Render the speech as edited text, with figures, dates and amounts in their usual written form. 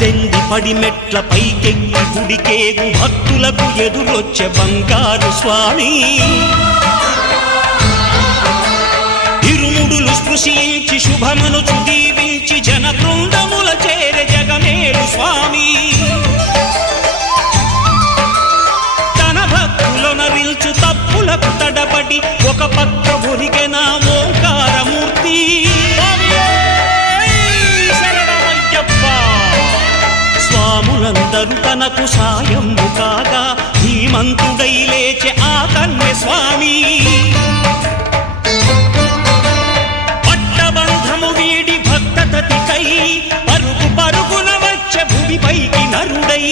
18 పడిమెట్ల పైకెక్కి గుడికేగు భక్తులకు ఎదురొచ్చే బంగారు స్వామి ఇరుముడులు స్పృశించి శుభమనుచు దీవించి జన బృందముల చేరే జగమేలు స్వామి తన భక్తులొనరిల్చు తప్పులకు తడబడి ఒక పక్క ఒరిగెన ఓంకారమూర్తి స్వాములందరూ తనకు సాయము కాగా ధీమంతుడై లేచే ఆ కన్య స్వామి పట్టబంధము వీడి భక్తతతికై పరుగు పరుగున వచ్చే భూమిపైకి నరుడై